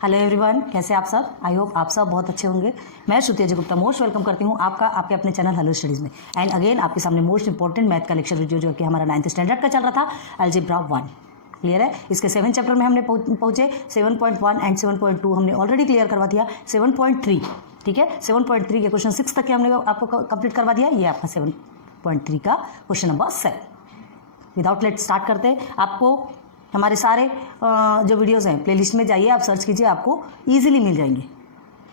Hello everyone, कैसे आप सब? आई होप आप सब बहुत अच्छे होंगे। मैं श्रुति अजय गुप्ता मोस्ट वेलकम करती हूँ आपका आपके अपने चैनल हेलो स्टडीज़ में। एंड अगेन आपके सामने मोस्ट इंपॉर्टेंट मैथ का लेक्चर वीडियो जो कि हमारा 9th स्टैंडर्ड का चल रहा था, अलजेब्रा 1। क्लियर है? इसके 7 चैप्टर में हमने पहुँचे 7.1 एंड 7.2 हमने ऑलरेडी क्लियर करवा दिया। 7.3 ठीक है, 7.3 के क्वेश्चन 6 तक के हमने आपको कंप्लीट करवा दिया। ये आपका 7.3 का question number 7। Without let start करते हैं। आपको हमारे सारे जो वीडियोस हैं प्लेलिस्ट में जाइए, आप सर्च कीजिए, आपको इजीली मिल जाएंगे।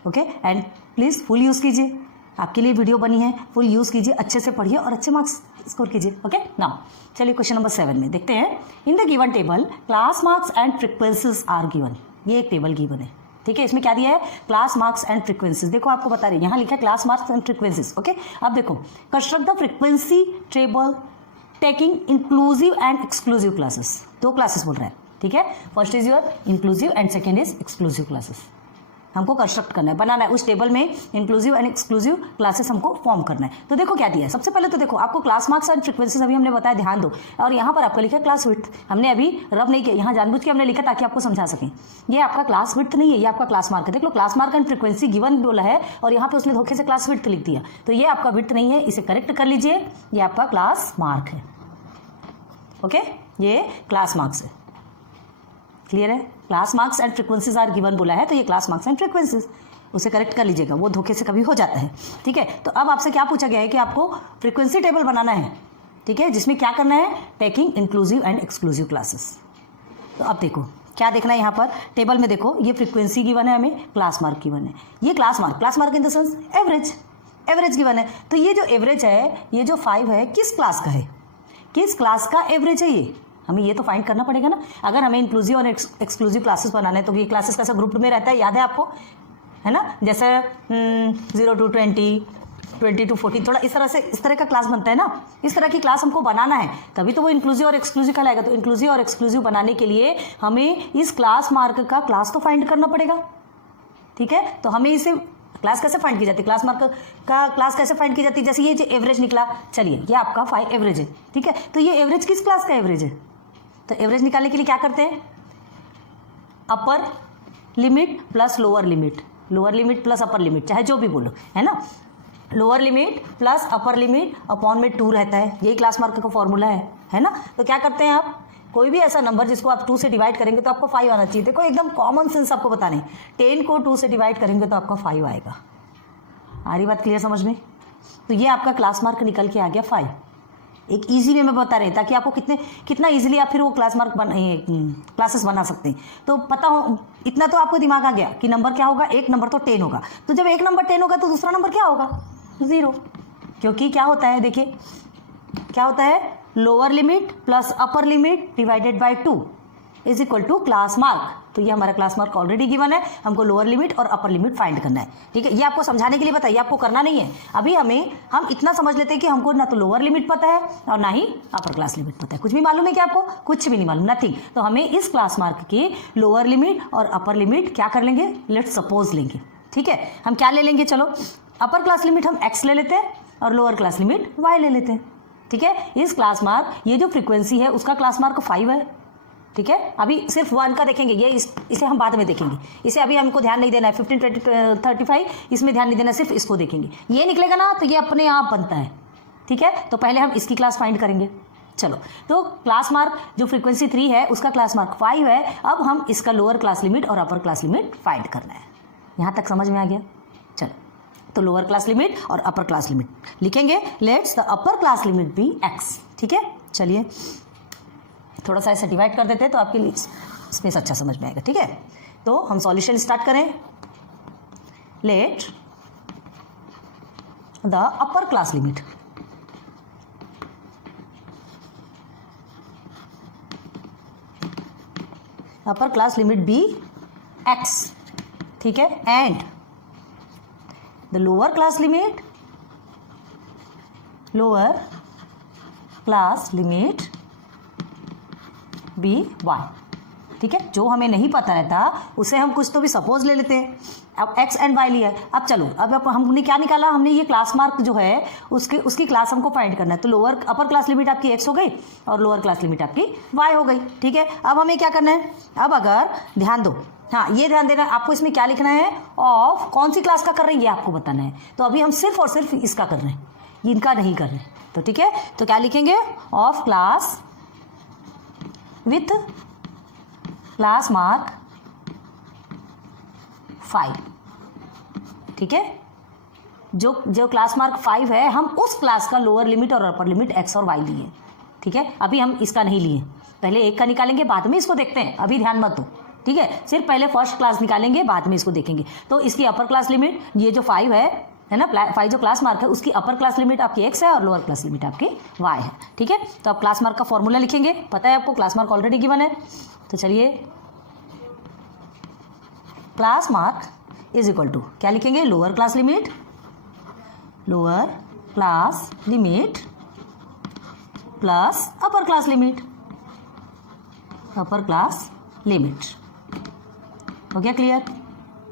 Okay, and please full use कीजिए, आपके लिए वीडियो बनी है, फुल यूज़ कीजिए, अच्छे से पढ़िए और अच्छे मार्क्स स्कोर कीजिए। ओके, नाउ चलिए क्वेश्चन नंबर 7 में देखते हैं। In the given table class marks and frequencies are given. ये एक टेबल गिवन है, ठीक है। इसमें क्या दिया है? Class marks and frequencies. देखो आपको बता रही है, यहाँ लिखा है class marks and frequencies. Okay, अब देखो, construct the frequency table taking inclusive and exclusive classes. 2 classes बोल रहा है, ठीक है। First is your inclusive and second is exclusive classes. हमको कंस्ट्रक्ट करना है, बनाना है उस टेबल में इंक्लूसिव एंड एक्सक्लूसिव क्लासेस हमको फॉर्म करना है। तो देखो क्या दिया है। सबसे पहले तो देखो आपको क्लास मार्क्स एंड फ्रीक्वेंसीज अभी हमने बताया, ध्यान दो। और यहाँ पर आपका लिखा है क्लास विड्थ। हमने अभी रब नहीं किया, यहाँ जानबूझ के हमने लिखा ताकि आपको समझा सकें। ये आपका क्लास विड्थ नहीं है, ये आपका क्लास मार्क है। देख लो, class mark and frequency given बोला है और यहाँ पे उसने धोखे से क्लास विड्थ लिख दिया। तो ये आपका विड्थ नहीं है, इसे करेक्ट कर लीजिए। ये आपका क्लास मार्क है। ओके, ये क्लास मार्क्स है। क्लियर है? Class marks and frequencies are given बोला है, तो ये क्लास मार्क्स एंड फ्रीक्वेंसीज, उसे करेक्ट कर लीजिएगा, वो धोखे से कभी हो जाता है। ठीक है, तो अब आपसे क्या पूछा गया है कि आपको फ्रीक्वेंसी टेबल बनाना है, ठीक है, जिसमें क्या करना है? Taking inclusive and exclusive classes. तो अब देखो क्या देखना है यहाँ पर टेबल में। देखो ये फ्रीक्वेंसी गिवन है, हमें क्लास मार्क गिवन है। ये class mark in the sense average given है। तो ये जो एवरेज है, ये जो 5 है, किस क्लास का है? किस क्लास का एवरेज है ये? हमें ये तो फाइंड करना पड़ेगा ना। अगर हमें इंक्लूसिव और एक्सक्लूसिव क्लासेस बनाना है तो ये क्लासेस कैसे ग्रुप में रहता है, याद है आपको, है ना? जैसे 0 to 20, 20 to 40, थोड़ा इस तरह का क्लास बनता है ना। इस तरह की क्लास हमको बनाना है, तभी तो वो इंक्लूसिव और एक्सक्लूसिव कहलाएगा। तो इंक्लूसिव और एक्सक्लूसिव बनाने के लिए हमें इस क्लास मार्क का क्लास तो फाइंड करना पड़ेगा, ठीक है। तो हमें इसे क्लास कैसे फाइंड की जाती है? क्लास मार्क का क्लास कैसे फाइंड की जाती है? जैसे ये जो एवरेज निकला, चलिए ये आपका 5 एवरेज है, ठीक है। तो ये एवरेज किस क्लास का एवरेज है? तो एवरेज निकालने के लिए क्या करते हैं? Upper limit plus lower limit plus upper limit, चाहे जो भी बोलो, है ना। Lower limit plus upper limit upon में 2 रहता है, यही क्लास मार्क का फॉर्मूला है ना। तो क्या करते हैं आप? कोई भी ऐसा नंबर जिसको आप 2 से डिवाइड करेंगे तो आपको 5 आना चाहिए। देखो एकदम कॉमन सेंस आपको बता रहे हैं, 10 को 2 से डिवाइड करेंगे तो आपका 5 आएगा। आ रही बात क्लियर समझ में? तो ये आपका क्लास मार्क निकल के आ गया 5। एक इजी वे में बता रहे हैं ताकि आपको कितना इजीली आप फिर वो क्लासेस बना सकते हैं। तो पता हो, इतना तो आपको दिमाग आ गया कि नंबर क्या होगा, एक नंबर तो 10 होगा। तो जब एक नंबर 10 होगा तो दूसरा नंबर क्या होगा? 0। क्योंकि क्या होता है, देखिए क्या होता है, lower limit plus upper limit divided by 2 is equal to class mark. तो ये हमारा क्लास मार्क ऑलरेडी गिवन है, हमको लोअर लिमिट और अपर लिमिट फाइंड करना है, ठीक है। ये आपको समझाने के लिए बताइए, आपको करना नहीं है। अभी हम इतना समझ लेते हैं कि हमको ना तो लोअर लिमिट पता है और ना ही अपर क्लास लिमिट पता है। कुछ भी मालूम है क्या आपको? कुछ भी नहीं मालूम, नथिंग। तो हमें इस क्लास मार्क की लोअर लिमिट और अपर लिमिट क्या कर लेंगे? लेट्स सपोज लेंगे, ठीक है। हम क्या ले लेंगे? चलो, अपर क्लास लिमिट हम x ले लेते हैं और लोअर क्लास लिमिट y ले लेते हैं, ठीक है। इस क्लास मार्क, ये जो फ्रीक्वेंसी है उसका क्लास मार्क 5 है, ठीक है। अभी सिर्फ 1 का देखेंगे, ये इसे हम बाद में देखेंगे, इसे अभी हमको ध्यान नहीं देना है। 15, 20, 35 इसमें ध्यान नहीं देना, सिर्फ इसको देखेंगे। ये निकलेगा ना तो ये अपने आप बनता है, ठीक है। तो पहले हम इसकी क्लास फाइंड करेंगे। चलो, तो क्लास मार्क जो फ्रीक्वेंसी 3 है उसका क्लास मार्क 5 है। अब हम इसका लोअर क्लास लिमिट और अपर क्लास लिमिट फाइंड करना है। यहाँ तक समझ में आ गया? चलो, तो लोअर क्लास लिमिट और अपर क्लास लिमिट लिखेंगे। Let's the upper class limit be x, ठीक है। चलिए थोड़ा सा ऐसा डिवाइड कर देते हैं तो आपके लिए स्पेस अच्छा समझ में आएगा, ठीक है। तो हम सॉल्यूशन स्टार्ट करें। Let the upper class limit be x, ठीक है, and the lower class limit be y, ठीक है। जो हमें नहीं पता रहता उसे हम कुछ तो भी सपोज ले लेते हैं। अब x एंड y लिया है। अब चलो, अब हमने क्या निकाला? हमने ये क्लास मार्क जो है उसकी क्लास हमको फाइंड करना है। तो अपर क्लास लिमिट आपकी x हो गई और लोअर क्लास लिमिट आपकी y हो गई, ठीक है। अब हमें क्या करना है? अब अगर ध्यान दो, हाँ, ये ध्यान देना, आपको इसमें क्या लिखना है, ऑफ कौन सी क्लास का कर रहे हैं ये आपको बताना है। तो अभी हम सिर्फ और सिर्फ इसका कर रहे हैं, इनका नहीं कर रहे, तो ठीक है। तो क्या लिखेंगे, of class width class mark 5, ठीक है। जो क्लास मार्क 5 है, हम उस क्लास का लोअर लिमिट और अपर लिमिट x और y लिए, ठीक है। अभी हम इसका नहीं लिए, पहले एक का निकालेंगे, बाद में इसको देखते हैं, अभी ध्यान मत दो, ठीक है। सिर्फ पहले फर्स्ट क्लास निकालेंगे, बाद में इसको देखेंगे। तो इसकी अपर क्लास लिमिट, ये जो 5 है ना, 5 जो क्लास मार्क है, उसकी अपर क्लास लिमिट आपकी x है और लोअर क्लास लिमिट आपकी y है, ठीक है। तो अब क्लास मार्क का फॉर्मूला लिखेंगे, पता है आपको, क्लास मार्क ऑलरेडी गिवन है। तो चलिए, class mark is equal to क्या लिखेंगे, lower class limit plus upper class limit, हो गया क्लियर,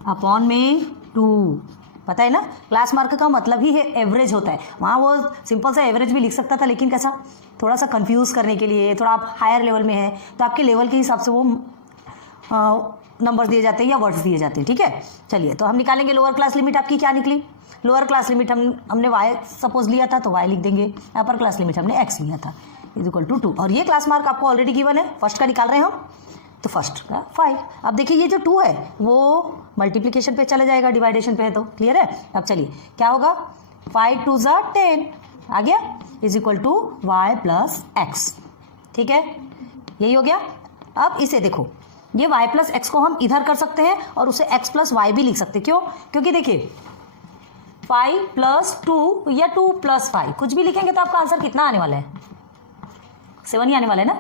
अपॉन में 2, पता है ना। क्लास मार्क का मतलब ही है एवरेज होता है, वहाँ वो सिंपल सा एवरेज भी लिख सकता था, लेकिन कैसा, थोड़ा सा कंफ्यूज करने के लिए, थोड़ा आप हायर लेवल में है तो आपके लेवल के हिसाब से वो नंबर दिए जाते हैं या वर्ड्स दिए जाते हैं, ठीक है। चलिए, तो हम निकालेंगे लोअर क्लास लिमिट, आपकी क्या निकली, लोअर क्लास लिमिट हमने y सपोज लिया था तो y लिख देंगे, अपर क्लास लिमिट हमने x लिया था, इज इक्वल टू 2, और ये क्लास मार्क आपको ऑलरेडी गिवन है, फर्स्ट का निकाल रहे हैं हम, तो फर्स्ट का 5। अब देखिए, ये जो 2 है वो मल्टीप्लीकेशन पे चले जाएगा, डिवाइडेशन पे है, तो क्लियर है। अब चलिए, क्या होगा, 5 2 = 10 आ गया, is equal to y plus x, ठीक है, यही हो गया। अब इसे देखो, ये y प्लस एक्स को हम इधर कर सकते हैं और उसे x प्लस वाई भी लिख सकते हैं, क्यों, क्योंकि देखिए 5 + 2 या 2 + 5 कुछ भी लिखेंगे तो आपका आंसर कितना आने वाला है, 7 ही आने वाला है ना।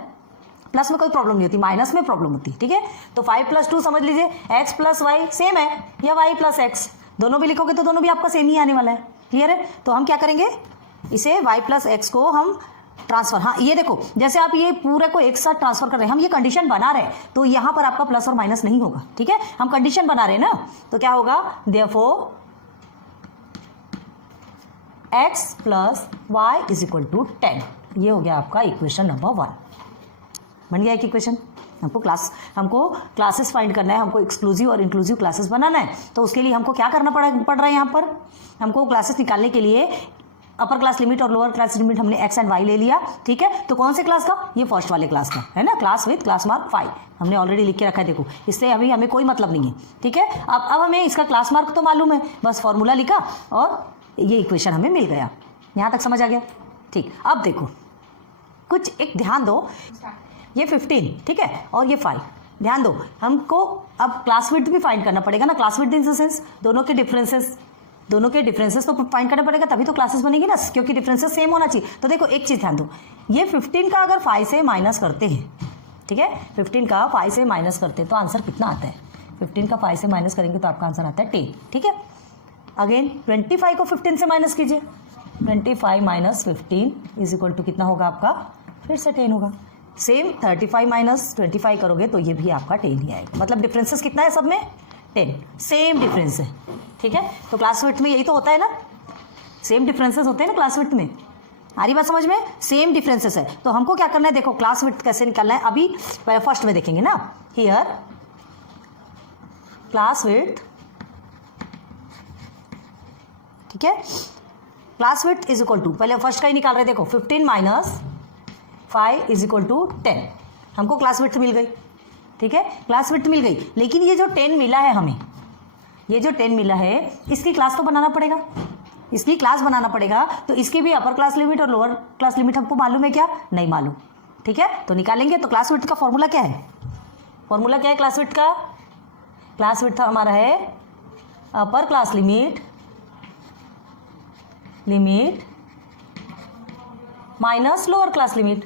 प्लस में कोई प्रॉब्लम नहीं होती, माइनस में प्रॉब्लम होती, ठीक है। तो 5 + 2 समझ लीजिए, x प्लस वाई सेम है, या y प्लस एक्स, दोनों भी लिखोगे तो दोनों भी आपका सेम ही आने वाला है, क्लियर है। तो हम क्या करेंगे, इसे y प्लस एक्स को हम ट्रांसफर, हाँ ये देखो, जैसे आप ये पूरे को एक साथ ट्रांसफर कर रहे हैं, हम ये कंडीशन बना रहे हैं, तो यहाँ पर आपका प्लस और माइनस नहीं होगा, ठीक है। हम कंडीशन बना रहे हैं ना, तो क्या होगा, therefore x plus y is equal to 10, ये हो गया आपका इक्वेशन नंबर 1, बन गया एक इक्वेशन। हमको क्लासेस फाइंड करना है, हमको एक्सक्लूसिव और इंक्लूसिव क्लासेस बनाना है, तो उसके लिए हमको क्या करना पड़ रहा है, यहाँ पर हमको क्लासेस निकालने के लिए अपर क्लास लिमिट और लोअर क्लास लिमिट हमने x एंड y ले लिया, ठीक है। तो कौन से क्लास का, ये फर्स्ट वाले क्लास का है ना, क्लास विथ क्लास मार्क 5 हमने ऑलरेडी लिख के रखा है, देखो, इससे अभी हमें कोई मतलब नहीं है, ठीक है। अब हमें इसका क्लास मार्क तो मालूम है, बस फॉर्मूला लिखा और ये इक्वेशन हमें मिल गया, यहाँ तक समझ आ गया, ठीक। अब देखो, कुछ एक ध्यान दो, ये 15, ठीक है, और ये 5, ध्यान दो, हमको अब क्लास विड्थ भी फाइंड करना पड़ेगा ना, class width in the sense दोनों के डिफरेंसेस तो फाइंड करना पड़ेगा, तभी तो क्लासेस बनेगी ना, क्योंकि डिफरेंसेस सेम होना चाहिए। तो देखो, एक चीज़ ध्यान दो, ये 15 का अगर 5 से माइनस करते हैं, ठीक है, 15 का 5 से माइनस करते हैं तो आंसर कितना आता है, 15 का 5 से माइनस करेंगे तो आपका आंसर आता है 10, ठीक है। अगेन 25 को 15 से माइनस कीजिए, 25 माइनस 15 इज इक्वल टू कितना होगा आपका, फिर से 10 होगा। सेम 35 माइनस 25 करोगे तो ये भी आपका 10 ही आएगा, मतलब डिफरेंसेस कितना है सब में, 10, सेम डिफरेंस है, ठीक है। तो क्लास विड्थ में यही तो होता है ना, सेम डिफरेंसेस होते हैं ना क्लास विड्थ में, आ रही बात समझ में, सेम डिफरेंसेस है। तो हमको क्या करना है, देखो क्लास विड्थ कैसे निकालना है, अभी फर्स्ट में देखेंगे ना, हियर क्लास विड्थ, ठीक है, class width is equal to, पहले फर्स्ट का ही निकाल रहे, देखो 15 माइनस 5 इज इक्वल टू 10, हमको क्लास विड्थ मिल गई, ठीक है, क्लास विड्थ मिल गई। लेकिन ये जो 10 मिला है हमें, ये जो 10 मिला है, इसकी क्लास तो बनाना पड़ेगा, इसकी क्लास बनाना पड़ेगा, तो इसकी भी अपर क्लास लिमिट और लोअर क्लास लिमिट हमको मालूम है क्या, नहीं मालूम, ठीक है। तो निकालेंगे, तो क्लास विड्थ का फॉर्मूला क्या है, फॉर्मूला क्या है क्लास विड्थ का, क्लास विड्थ हमारा है upper class limit minus lower class limit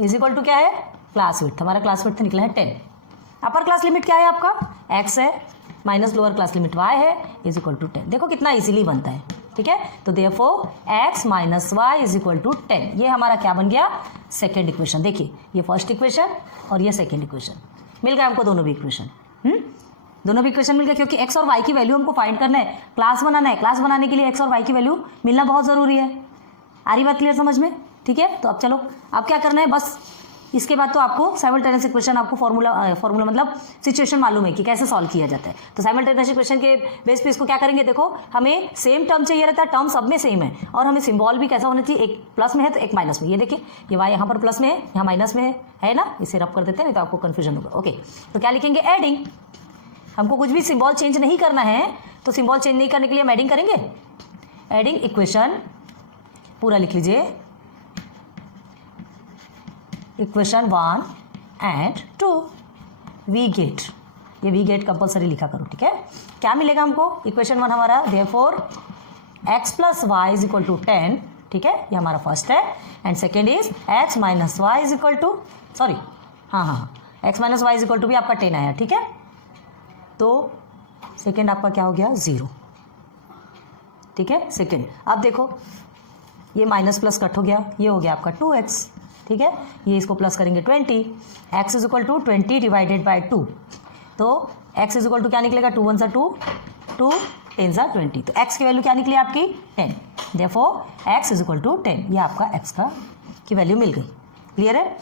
is equal to क्या है, क्लास विड्थ, हमारा क्लास विड्थ निकला है 10। अपर क्लास लिमिट क्या है आपका, x है, minus lower class limit y है, इज इक्वल टू 10। देखो कितना इजीली बनता है, ठीक है। तो therefore x minus y is equal to 10, ये हमारा क्या बन गया, सेकेंड इक्वेशन। देखिए, ये फर्स्ट इक्वेशन और ये सेकेंड इक्वेशन मिल गया हमको, दोनों भी इक्वेशन, दोनों भी इक्वेशन मिल गया, क्योंकि x और y की वैल्यू हमको फाइंड करना है, क्लास बनाना है, क्लास बनाने के लिए x और y की वैल्यू मिलना बहुत ज़रूरी है। आ रही बात क्लियर समझ में, ठीक है। तो अब चलो, अब क्या करना है, बस इसके बाद तो आपको साइमल्टेनियस इक्वेशन, आपको फॉर्मूला मतलब सिचुएशन मालूम है कि कैसे सॉल्व किया जाता है। तो साइमल्टेनियस इक्वेशन के बेस पे इसको क्या करेंगे, देखो हमें सेम टर्म चाहिए रहता है, टर्म सब में सेम है, और हमें सिंबल भी कैसा होना चाहिए, एक प्लस में है तो एक माइनस में। ये देखिए ये y यहाँ पर प्लस में है, यहाँ माइनस में है ना, इसे रब कर देते हैं नहीं तो आपको कन्फ्यूजन होगा। ओके, तो क्या लिखेंगे, एडिंग। हमको कुछ भी सिंबल चेंज नहीं करना है, तो सिंबल चेंज नहीं करने के लिए हम एडिंग करेंगे। एडिंग इक्वेशन पूरा लिख लीजिए, इक्वेशन 1 एंड 2 वी गेट, ये वी गेट कंपल्सरी लिखा करो, ठीक है। क्या मिलेगा हमको, इक्वेशन 1 हमारा therefore x plus y is equal to 10, ठीक है, ये हमारा फर्स्ट है। And second is x minus y is equal to, sorry हाँ x minus y is equal to भी आपका 10 आया, ठीक है। तो सेकेंड आपका क्या हो गया, 0, ठीक है सेकेंड। अब देखो ये माइनस प्लस कट हो गया, ये हो गया आपका 2x, ठीक है। ये इसको प्लस करेंगे 20, x is equal to 20 divided by 2, तो x इज इक्वल टू क्या निकलेगा, 2 1 2, 2 10 20, तो x की वैल्यू क्या निकली आपकी 10, therefore x is equal to 10, ये आपका x का की वैल्यू मिल गई। क्लियर है,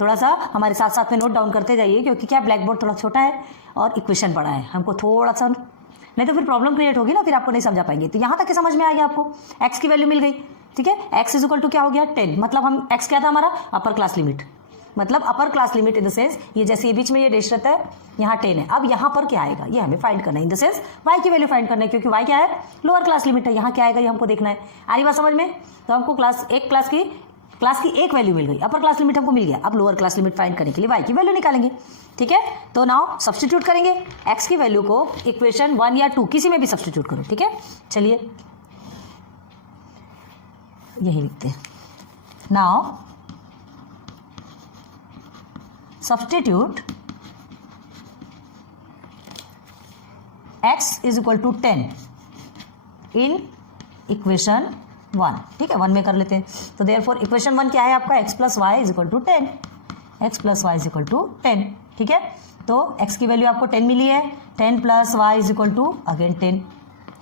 थोड़ा सा हमारे साथ साथ में नोट डाउन करते जाइए, क्योंकि क्या ब्लैक बोर्ड थोड़ा छोटा है और इक्वेशन बड़ा है, हमको थोड़ा सा, नहीं तो फिर प्रॉब्लम क्रिएट होगी ना, फिर आपको नहीं समझा पाएंगे। तो यहाँ तक के समझ में आ गया आपको, x की वैल्यू मिल गई, ठीक है। x इज इक्वल टू क्या हो गया 10, मतलब हम x क्या था हमारा, अपर क्लास लिमिट, मतलब अपर class limit in the sense ये जैसे ये बीच में ये डैश रहता है, यहाँ 10 है। अब यहाँ पर क्या आएगा, ये हमें फाइंड करना है, इन द सेंस y की वैल्यू फाइंड करना है, क्योंकि y क्या है, लोअर क्लास लिमिट है। यहाँ क्या आएगा ये हमको देखना है, आ रही बात समझ में। तो हमको क्लास की एक वैल्यू मिल गई, अपर क्लास लिमिट हमको मिल गया। अब लोअर क्लास लिमिट फाइंड करने के लिए y की वैल्यू निकालेंगे, ठीक है। तो नाउ सब्स्टिट्यूट करेंगे, x की वैल्यू को इक्वेशन 1 या 2 किसी में भी सब्स्टिट्यूट करो, ठीक है। चलिए यही लिखते हैं, now substitute x is equal to 10 in equation 1, ठीक है, 1 में कर लेते हैं। तो देयरफॉर इक्वेशन 1 क्या है आपका, x plus y is equal to 10, x plus y is equal to 10, ठीक है। तो x की वैल्यू आपको 10 मिली है, 10 plus y is equal to again 10,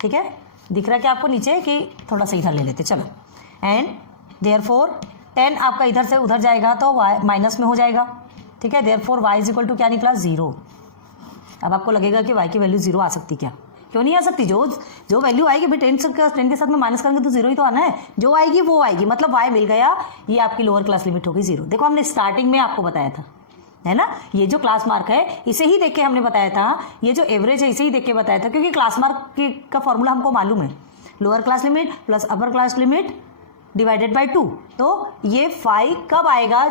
ठीक है। दिख रहा है कि आपको नीचे, कि थोड़ा सा इधर ले लेते, चलो। एंड देयरफॉर 10 आपका इधर से उधर जाएगा तो y माइनस में हो जाएगा, ठीक है। Therefore y is equal to क्या निकला, 0। अब आपको लगेगा कि y की वैल्यू 0 आ सकती, क्या क्यों नहीं आ सकती, जो वैल्यू आएगी भाई 10 के साथ में माइनस करेंगे तो 0 ही तो आना है, जो आएगी वो आएगी, मतलब y मिल गया, ये आपकी लोअर क्लास लिमिट होगी 0। देखो हमने स्टार्टिंग में आपको बताया था, है ना, ये जो क्लास मार्क है इसे ही देख के हमने बताया था, ये जो एवरेज है इसे ही देख के बताया था, क्योंकि क्लास मार्क का फॉर्मूला हमको मालूम है, lower class limit plus upper class limit divided by 2। तो ये 5 कब आएगा,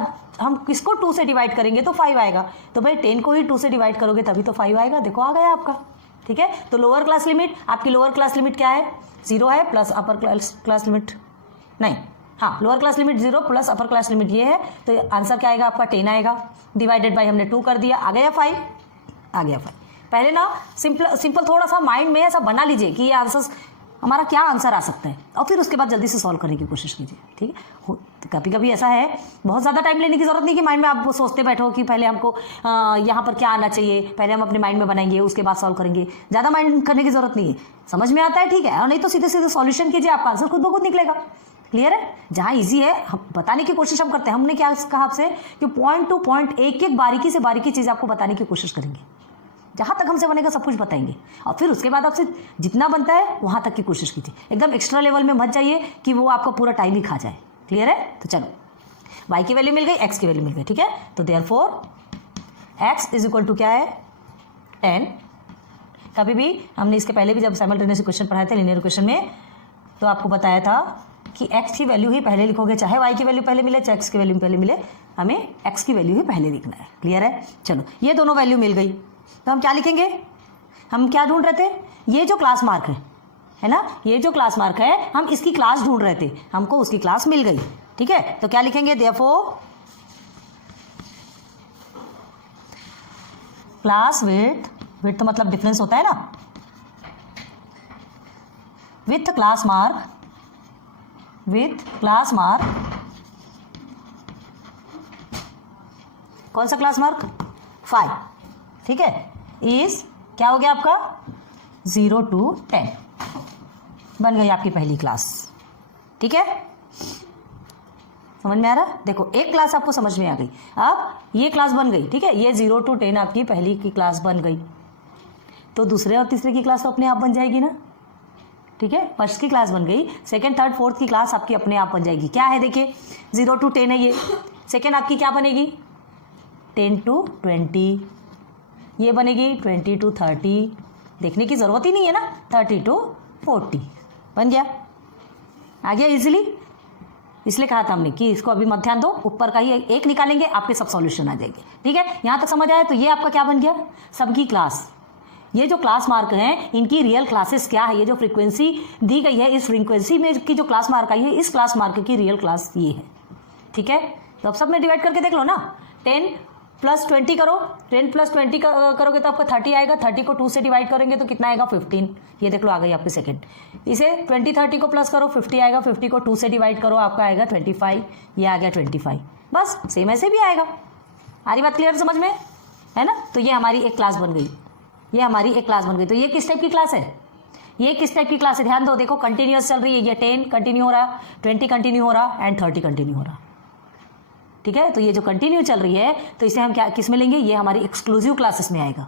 हम किसको 2 से डिवाइड करेंगे तो 5 आएगा, तो भाई 10 को ही 2 से डिवाइड करोगे तभी तो 5 आएगा, देखो आ गया आपका, ठीक है। तो लोअर क्लास लिमिट, आपकी लोअर क्लास लिमिट क्या है, 0 है, प्लस अपर क्लास लिमिट नहीं, हाँ lower class limit 0 plus upper class limit ये है, तो आंसर क्या आएगा आपका 10 आएगा, डिवाइडेड बाई हमने 2 कर दिया, आ गया 5, आ गया 5। पहले ना सिंपल थोड़ा सा माइंड में ऐसा बना लीजिए कि ये आंसर हमारा क्या आंसर आ सकता है, और फिर उसके बाद जल्दी से सॉल्व करने की कोशिश कीजिए, ठीक है। कभी कभी ऐसा है, बहुत ज़्यादा टाइम लेने की जरूरत नहीं कि माइंड में आप सोचते बैठो कि पहले हमको यहाँ पर क्या आना चाहिए, पहले हम अपने माइंड में बनाएंगे उसके बाद सॉल्व करेंगे, ज़्यादा माइंड करने की जरूरत नहीं है, समझ में आता है ठीक है, और नहीं तो सीधे सीधे सॉल्यूशन कीजिए, आपका आंसर खुद ब खुद निकलेगा। क्लियर है, जहाँ ईजी है हम बताने की कोशिश हम करते हैं। हमने क्या कहा आपसे कि पॉइंट टू पॉइंट एक बारीकी से बारीकी चीज़ आपको बताने की कोशिश करेंगे, जहाँ तक हमसे बनेगा सब कुछ बताएंगे, और फिर उसके बाद आपसे जितना बनता है वहाँ तक की कोशिश कीजिए, एकदम एक्स्ट्रा लेवल में मत जाइए कि वो आपका पूरा टाइम ही खा जाए। क्लियर है, तो चलो y की वैल्यू मिल गई, x की वैल्यू मिल गई, ठीक है। तो therefore x is equal to क्या है 10। कभी भी हमने इसके पहले भी जब साइमल्टेनियस इक्वेशन पढ़ाए थे लीनियर इक्वेशन में, तो आपको बताया था कि x की वैल्यू ही पहले लिखोगे, चाहे y की वैल्यू पहले मिले चाहे x की वैल्यू पहले मिले, हमें x की वैल्यू ही पहले लिखना है। क्लियर है, चलो ये दोनों वैल्यू मिल गई, तो हम क्या लिखेंगे, हम क्या ढूंढ रहे थे, ये जो क्लास मार्क है ना, ये जो क्लास मार्क है हम इसकी क्लास ढूंढ रहे थे, हमको उसकी क्लास मिल गई, ठीक है। तो क्या लिखेंगे, देयरफॉर क्लास विथ तो मतलब डिफरेंस होता है ना, विथ क्लास मार्क कौन सा क्लास मार्क 5, ठीक है, इज क्या हो गया आपका 0 to 10, बन गई आपकी पहली क्लास, ठीक है। समझ में आ रहा? देखो एक क्लास आपको समझ में आ गई, अब ये क्लास बन गई, ठीक है, ये 0 to 10 आपकी पहली की क्लास बन गई, तो दूसरे और तीसरे की क्लास तो अपने आप बन जाएगी ना, ठीक है, फर्स्ट की क्लास बन गई, सेकंड थर्ड फोर्थ की क्लास आपकी अपने आप बन जाएगी। क्या है देखिए 0 to 10 है ये, सेकंड आपकी क्या बनेगी 10 to 20, ये बनेगी 20 to 30, देखने की ज़रूरत ही नहीं है ना, 30 to 40 बन गया, आ गया इजीली। इसलिए कहा था हमने कि इसको अभी मत ध्यान दो, ऊपर का ही एक निकालेंगे आपके सब सॉल्यूशन आ जाएंगे, ठीक है। यहाँ तक समझ आया? तो ये आपका क्या बन गया, सबकी क्लास। ये जो क्लास मार्क हैं इनकी रियल क्लासेस क्या है, ये जो फ्रीक्वेंसी दी गई है इस फ्रीक्वेंसी में की जो क्लास मार्क आई है इस क्लास मार्क की रियल क्लास ये है, ठीक है। तो अब सब में डिवाइड करके देख लो ना, 10 + 20 करो, 10 + 20 करोगे तो आपका 30 आएगा, 30 को 2 से डिवाइड करेंगे तो कितना आएगा 15, ये देख लो आ गई आपकी सेकंड। इसे 20 30 को प्लस करो 50 आएगा, 50 को 2 से डिवाइड करो आपका आएगा 25, ये आ गया 25, बस सेम ऐसे भी आएगा। आ रही बात क्लियर समझ में, है ना। तो ये हमारी एक क्लास बन गई, ये हमारी एक क्लास बन गई। तो ये किस टाइप की क्लास है, ये किस टाइप की क्लास है, ध्यान दो, देखो कंटिन्यूअस चल रही है, ये 10 कंटिन्यू हो रहा, 20 कंटिन्यू हो रहा एंड 30 कंटिन्यू हो रहा, ठीक है। तो ये जो कंटिन्यू चल रही है तो इसे हम क्या किस में लेंगे, ये हमारी एक्सक्लूसिव क्लासेस में आएगा,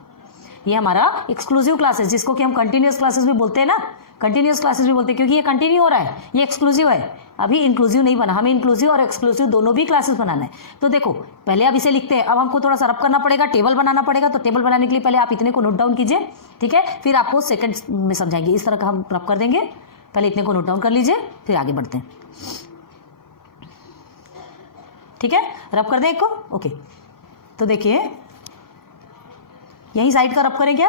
ये हमारा एक्सक्लूसिव क्लासेस, जिसको कि हम कंटिन्यूअस क्लासेस भी बोलते हैं ना, कंटिन्यूअस क्लासेस भी बोलते हैं क्योंकि ये कंटिन्यू हो रहा है, ये एक्सक्लूसिव है, अभी इंक्लूसिव नहीं बना, हमें इंक्लूसिव और एक्सक्लूसिव दोनों भी क्लासेस बनाना है। तो देखो पहले अब इसे लिखते हैं, अब हमको थोड़ा सा रब करना पड़ेगा, टेबल बनाना पड़ेगा। तो टेबल बनाने के लिए पहले आप इतने को नोट डाउन कीजिए, ठीक है, फिर आपको सेकंड में समझाएंगे, इस तरह का हम रब कर देंगे, पहले इतने को नोट डाउन कर लीजिए फिर आगे बढ़ते हैं, ठीक है। रब कर दें एक को, ओके। तो देखिए यही साइड का रब करें क्या,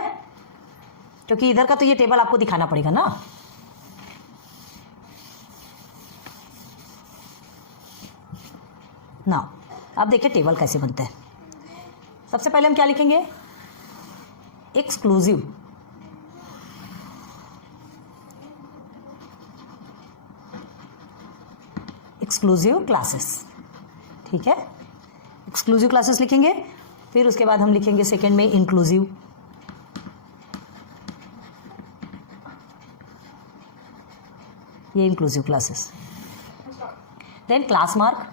क्योंकि इधर का तो ये टेबल आपको दिखाना पड़ेगा ना। ना अब देखिए टेबल कैसे बनता है। सबसे पहले हम क्या लिखेंगे, एक्सक्लूसिव, एक्सक्लूसिव क्लासेस, ठीक है, एक्सक्लूसिव क्लासेस लिखेंगे। फिर उसके बाद हम लिखेंगे सेकंड में इंक्लूसिव, ये inclusive classes. Then class mark,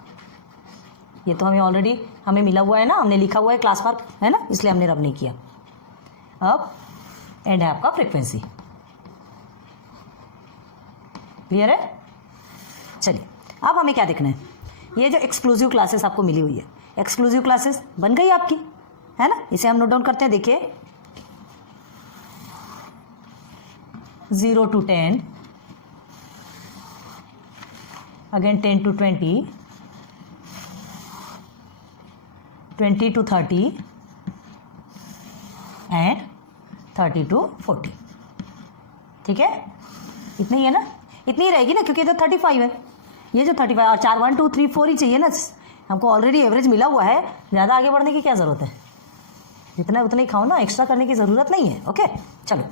ये तो हमें ऑलरेडी हमें मिला हुआ है ना, हमने लिखा हुआ है क्लास मार्क, है ना, इसलिए हमने रब नहीं किया। अब एंड है आपका फ्रीक्वेंसी, क्लियर है। चलिए अब हमें क्या देखना है, ये जो एक्सक्लूसिव क्लासेस आपको मिली हुई है, एक्सक्लूसिव क्लासेस बन गई आपकी, है ना। इसे हम नोट डाउन करते हैं, देखिए 0 to 10, again 10 to 20, 20 to 30 and 30 to 40, ठीक है। इतनी ही है ना, इतनी ही रहेगी ना, क्योंकि इधर 35 है, ये जो 35 और 4 1 2 3 4 ही चाहिए ना, हमको ऑलरेडी एवरेज मिला हुआ है, ज़्यादा आगे बढ़ने की क्या ज़रूरत है, जितना उतना ही खाओ ना, एक्स्ट्रा करने की ज़रूरत नहीं है। ओके चलो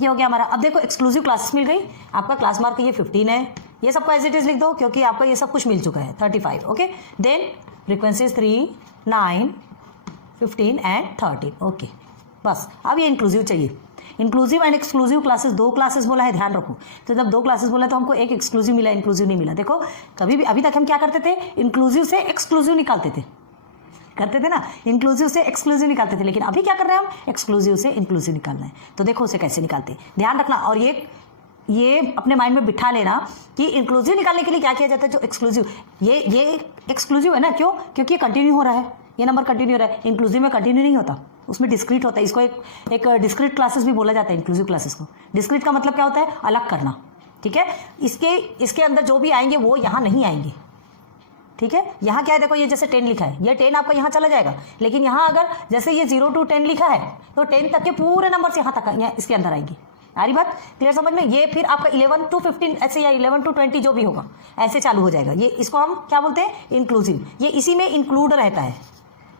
ये हो गया हमारा। अब देखो एक्सक्लूसिव क्लासेस मिल गई, आपका क्लास मार्क ये 15 है, ये सबको एज इट इज लिख दो क्योंकि आपका ये सब कुछ मिल चुका है 35। Okay then frequencies 3 9 15 and 13। Okay बस अब ये इंक्लूसिव चाहिए। इंक्लूसिव एंड एक्सक्लूसिव क्लासेस, दो क्लासेस बोला है, ध्यान रखो। तो जब दो क्लासेस बोला तो हमको एक एक्सक्लूसिव मिला, इंक्लूसिव नहीं मिला। देखो कभी भी अभी तक हम क्या करते थे, इंक्लूसिव से एक्सक्लूसिव निकालते थे, करते थे ना, इंक्लूसिव से एक्सक्लूसिव निकालते थे। लेकिन अभी क्या कर रहे हैं हम, एक्सक्लूसिव से इंक्लूसिव निकालना है। तो देखो उसे कैसे निकालते हैं, ध्यान रखना। और ये अपने माइंड में बिठा लेना कि इंक्लूसिव निकालने के लिए क्या किया जाता है, जो एक्सक्लूसिव, ये एक्सक्लूसिव है ना, क्यों, क्योंकि ये कंटिन्यू हो रहा है, ये नंबर कंटिन्यू हो रहा है। इंक्लूसिव में कंटिन्यू नहीं होता, उसमें डिस्क्रीट होता है। इसको एक डिस्क्रीट क्लासेस भी बोला जाता है, इंक्लूसिव क्लासेस को। डिस्क्रीट का मतलब क्या होता है, अलग करना, ठीक है। इसके अंदर जो भी आएंगे वो यहाँ नहीं आएंगे, ठीक है। यहाँ क्या है, देखो ये जैसे 10 लिखा है, ये 10 आपका यहाँ चला जाएगा। लेकिन यहाँ अगर जैसे ये 0 to 10 लिखा है तो 10 तक के पूरे नंबर से यहाँ तक यहाँ इसके अंदर आएंगे। आ रही बात क्लियर समझ में। ये फिर आपका 11 to 15 ऐसे, या 11 to 20 जो भी होगा ऐसे चालू हो जाएगा। ये इसको हम क्या बोलते हैं, इंक्लूसिव। ये इसी में इंक्लूड रहता है,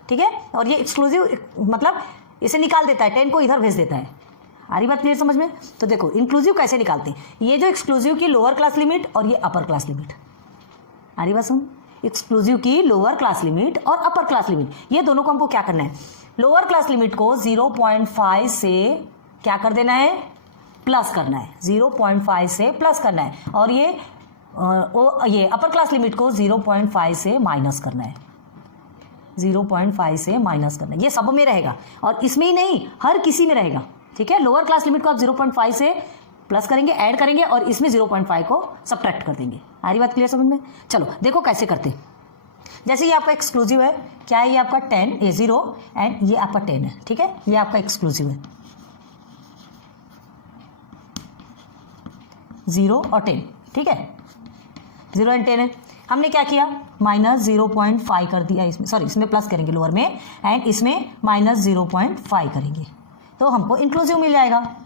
ठीक है। और ये एक्सक्लूसिव मतलब इसे निकाल देता है, 10 को इधर भेज देता है। आ रही बात क्लियर समझ में। तो देखो इंक्लूसिव कैसे निकालते हैं, ये जो एक्सक्लूसिव की लोअर क्लास लिमिट और ये अपर क्लास लिमिट। आ रही बात सुन, एक्सक्लूसिव की लोअर क्लास लिमिट और अपर क्लास लिमिट, ये दोनों को हमको क्या करना है, लोअर क्लास लिमिट को 0.5 से क्या कर देना है, प्लस करना है। 0.5 से प्लस करना है। और ये ये अपर क्लास लिमिट को 0.5 से माइनस करना है, 0.5 से माइनस करना है। ये सब में रहेगा और इसमें ही नहीं, हर किसी में रहेगा, ठीक है। लोअर क्लास लिमिट को आप 0.5 से प्लस करेंगे, ऐड करेंगे और इसमें 0.5 को सब्ट्रैक्ट कर देंगे। आ रही बात क्लियर समझ में? चलो देखो कैसे करते। जैसे ये आपका एक्सक्लूसिव है, क्या है ये आपका 10 ये 0 एंड ये आपका 10 है, ठीक है। ये आपका एक्सक्लूसिव है 0 और 10, ठीक है। 0 एंड 10 है। हमने क्या किया, माइनस 0.5 कर दिया इसमें, सॉरी इसमें प्लस करेंगे लोअर में एंड इसमें माइनस 0.5 करेंगे तो हमको इंक्लूसिव मिल जाएगा।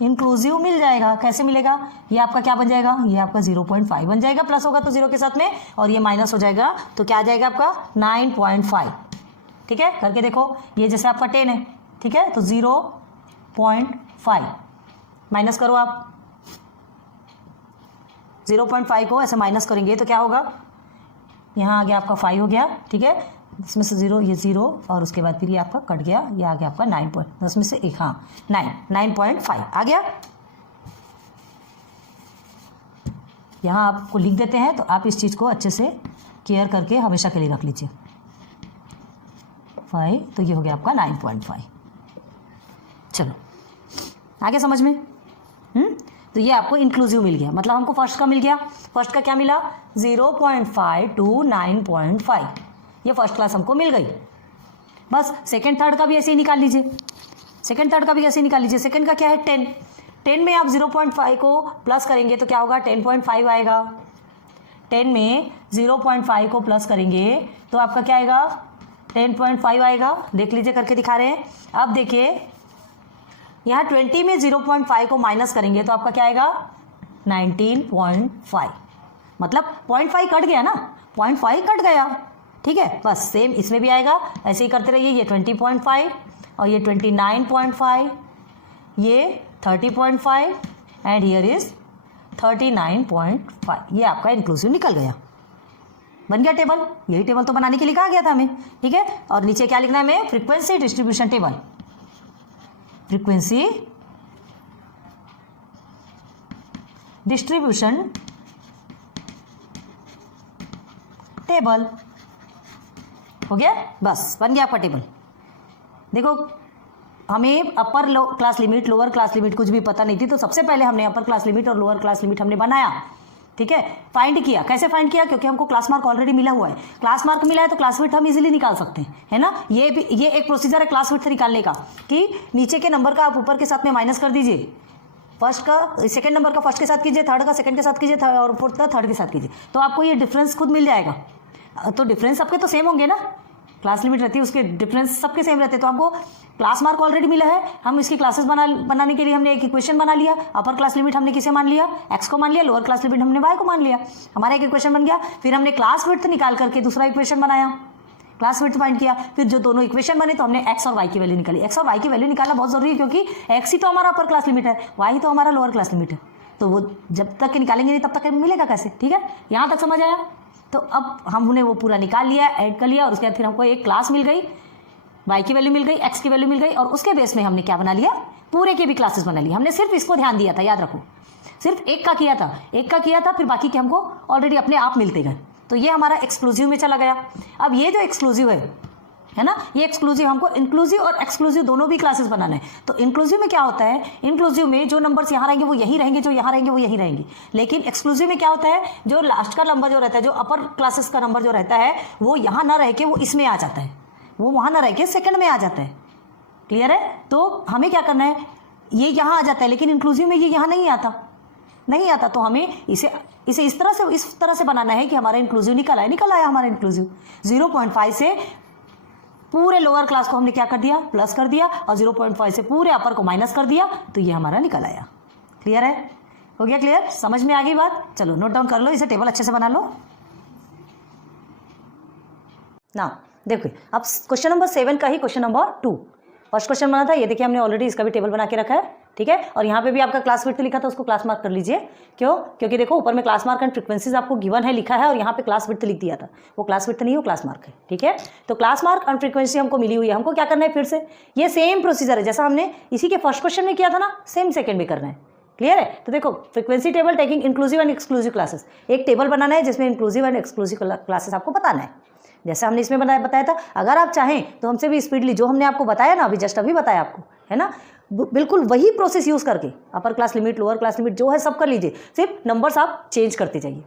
इंक्लूसिव मिल जाएगा, कैसे मिलेगा? ये आपका क्या बन जाएगा, ये आपका 0.5 बन जाएगा, प्लस होगा तो 0 के साथ में और ये माइनस हो जाएगा तो क्या आ जाएगा आपका 9.5, ठीक है। करके देखो, ये जैसे आपका 10 है, ठीक है, तो 0.5 माइनस करो आप, 0.5 को ऐसे माइनस करेंगे तो क्या होगा, यहाँ आ गया आपका 5 हो गया, ठीक है। इसमें से 0 ये 0 और उसके बाद फिर ये आपका कट गया, ये आ गया आपका 9.10 में से एक, हाँ 9.5 आ गया। यहाँ आपको लिख देते हैं तो आप इस चीज़ को अच्छे से केयर करके हमेशा के लिए रख लीजिए। 5 तो ये हो गया आपका 9.5। चलो आगे समझ में। तो ये आपको इंक्लूसिव मिल गया, मतलब हमको फर्स्ट का मिल गया। फर्स्ट का क्या मिला, 0.5 to 9.5, ये फर्स्ट क्लास हमको मिल गई। बस सेकंड थर्ड का भी ऐसे ही निकाल लीजिए, सेकंड थर्ड का भी ऐसे ही निकाल लीजिए। सेकंड का क्या है 10, 10 में आप 0.5 को प्लस करेंगे तो क्या होगा 10.5 आएगा। 10 में 0.5 को प्लस करेंगे तो आपका क्या आएगा 10.5 आएगा। देख लीजिए करके दिखा रहे हैं। अब देखिए यहाँ 20 में 0.5 को माइनस करेंगे तो आपका क्या आएगा 19.5, मतलब 0.5 कट गया ना, 0.5 कट गया, ठीक है। बस सेम इसमें भी आएगा, ऐसे ही करते रहिए। ये 20.5 और ये 29.5, ये 30.5 एंड हियर इज 39.5। ये आपका इंक्लूसिव निकल गया, बन गया टेबल। यही टेबल तो बनाने के लिए कहा गया था हमें, ठीक है। और नीचे क्या लिखना है हमें, frequency distribution table, frequency distribution table हो गया, बस बन गया आपका टेबल। देखो हमें अपर class limit lower class limit कुछ भी पता नहीं थी, तो सबसे पहले हमने अपर क्लास लिमिट और लोअर क्लास लिमिट हमने बनाया, ठीक है। फाइंड किया, कैसे फाइंड किया, क्योंकि हमको क्लास मार्क ऑलरेडी मिला हुआ है। क्लास मार्क मिला है तो क्लास विड्थ हम इजीली निकाल सकते हैं, है ना। ये एक प्रोसीजर है क्लास विड्थ निकालने का, कि नीचे के नंबर का आप ऊपर के साथ में माइनस कर दीजिए। फर्स्ट का सेकंड नंबर का फर्स्ट के साथ कीजिए, थर्ड का सेकंड के साथ कीजिए और फोर्थ का थर्ड के साथ कीजिए, तो आपको ये डिफरेंस खुद मिल जाएगा। तो डिफरेंस सबके तो सेम होंगे ना, क्लास लिमिट रहती है उसके डिफरेंस सबके सेम रहते हैं। तो हमको क्लास मार्क ऑलरेडी मिला है, हम इसकी क्लासेस बनाने के लिए हमने एक इक्वेशन बना लिया। अपर क्लास लिमिट हमने किसे मान लिया, x को मान लिया, लोअर क्लास लिमिट हमने y को मान लिया, हमारा एक इक्वेशन बन गया। फिर हमने क्लास विड्थ निकाल करके दूसरा इक्वेशन बनाया, क्लास विड्थ फाइंड किया। फिर जो दोनों इक्वेशन बने तो हमने x और y की वैल्यू निकाली। x और y की वैल्यू निकालना बहुत जरूरी है, क्योंकि x ही तो हमारा अपर क्लास लिमिट है, y ही तो हमारा लोअर क्लास लिमिट है। तो वो जब तक निकालेंगे नहीं तब तक मिलेगा कैसे, ठीक है। यहाँ तक समझ आया। तो अब हमने वो पूरा निकाल लिया, ऐड कर लिया और उसके बाद फिर हमको एक क्लास मिल गई, y की वैल्यू मिल गई, x की वैल्यू मिल गई, और उसके बेस में हमने क्या बना लिया, पूरे के भी क्लासेस बना लिया। हमने सिर्फ इसको ध्यान दिया था, याद रखो, सिर्फ एक का किया था, फिर बाकी के हमको ऑलरेडी अपने आप मिलते गए। तो ये हमारा एक्सक्लूसिव में चला गया। अब ये जो एक्सक्लूसिव है ना, ये एक्सक्लूसिव हमको इंक्लूसिव और एक्सक्लूसिव दोनों भी क्लासेस बनाना है। तो इंक्लूसिव में क्या होता है, इंक्लूसिव में जो नंबर्स यहाँ रहेंगे वो यहीं रहेंगे, जो यहाँ रहेंगे वो यहीं रहेंगे। लेकिन एक्सक्लूसिव में क्या होता है, जो लास्ट का नंबर जो रहता है, जो अपर क्लासेस का नंबर जो रहता है, वो यहाँ ना रह के वो इसमें आ जाता है, वो वहाँ ना रह के सेकंड में आ जाता है। क्लियर है। तो हमें क्या करना है, ये यहाँ आ जाता है, लेकिन इंक्लूसिव में ये यहाँ नहीं आता। तो हमें इसे इस तरह से बनाना है कि हमारा इंक्लूसिव निकल आया हमारा इंक्लूसिव। 0.5 से पूरे लोअर क्लास को हमने क्या कर दिया, प्लस कर दिया, और 0.5 से पूरे अपर को माइनस कर दिया, तो ये हमारा निकल आया। क्लियर है, हो गया क्लियर, समझ में आ गई बात। चलो नोट डाउन कर लो, इसे टेबल अच्छे से बना लो ना। देखिए अब क्वेश्चन नंबर 7 का ही क्वेश्चन नंबर 2, फर्स्ट क्वेश्चन बना था, ये देखिए हमने ऑलरेडी इसका भी टेबल बना के रखा है, ठीक है। और यहाँ पे भी आपका क्लास विड्थ लिखा था, उसको क्लास मार्क कर लीजिए। क्यों, क्योंकि देखो ऊपर में क्लास मार्क एंड फ्रीक्वेंसीज आपको गिवन है, लिखा है, और यहाँ पे क्लास विड्थ लिख दिया था, वो क्लास विड्थ नहीं, वो क्लास मार्क है, ठीक है। तो क्लास मार्क एंड फ्रीक्वेंसी हमको मिली हुई है, हमको क्या करना है, फिर से ये सेम प्रोसीजर है जैसा हमने इसी के फर्स्ट क्वेश्चन में किया था ना, सेम सेकंड में करना है। क्लियर है? तो देखो frequency table taking inclusive and exclusive classes, एक टेबल बनाना है जिसमें इंक्लूसिव एंड एक्सक्लूसिव क्लासेस आपको बताना है। जैसे हमने इसमें बताया था, अगर आप चाहें तो हमसे भी स्पीडली जो हमने आपको बताया ना, अभी जस्ट अभी बताया आपको, है ना, बिल्कुल वही प्रोसेस यूज़ करके अपर class limit lower class limit जो है सब कर लीजिए, सिर्फ नंबर्स आप चेंज करते जाइए,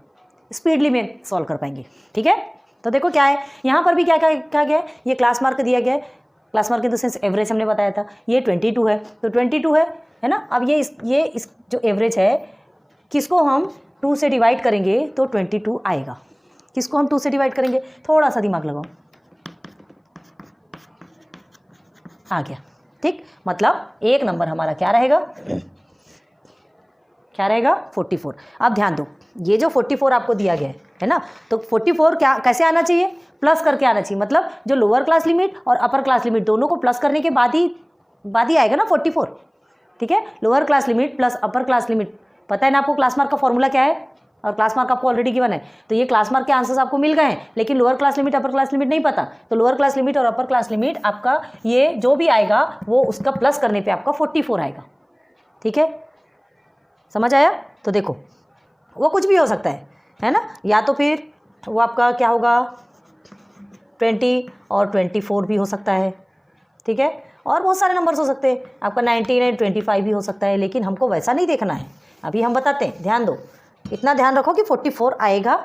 स्पीडली में सॉल्व कर पाएंगे। ठीक है? तो देखो क्या है यहाँ पर भी क्या क्या गया है, ये क्लास मार्क दिया गया है, class mark in the sense average हमने बताया था, ये 22 है, तो 22 है ना। अब ये इस जो एवरेज है किसको हम 2 से डिवाइड करेंगे तो 22 आएगा। किसको हम 2 से डिवाइड करेंगे, थोड़ा सा दिमाग लगाओ, आ गया। ठीक, मतलब एक नंबर हमारा क्या रहेगा, क्या रहेगा 44। अब ध्यान दो, ये जो 44 आपको दिया गया है ना, तो 44 क्या कैसे आना चाहिए, प्लस करके आना चाहिए। मतलब जो लोअर क्लास लिमिट और अपर क्लास लिमिट दोनों को प्लस करने के बाद ही आएगा ना 44। ठीक है, lower class limit plus upper class limit, पता है ना आपको क्लास मार्क का फॉर्मूला क्या है, और क्लास मार्क आपको ऑलरेडी गिवन है, तो ये क्लास मार्क के आंसर्स आपको मिल गए हैं, लेकिन lower class limit upper class limit नहीं पता, तो लोअर क्लास लिमिट और अपर क्लास लिमिट आपका ये जो भी आएगा वो उसका प्लस करने पे आपका 44 आएगा। ठीक है, समझ आया? तो देखो वो कुछ भी हो सकता है ना, या तो फिर वो आपका क्या होगा 20 और 24 भी हो सकता है। ठीक है, और बहुत सारे नंबर्स हो सकते हैं, आपका 19 एंड 25 भी हो सकता है, लेकिन हमको वैसा नहीं देखना है, अभी हम बताते हैं। ध्यान दो, इतना ध्यान रखो कि 44 आएगा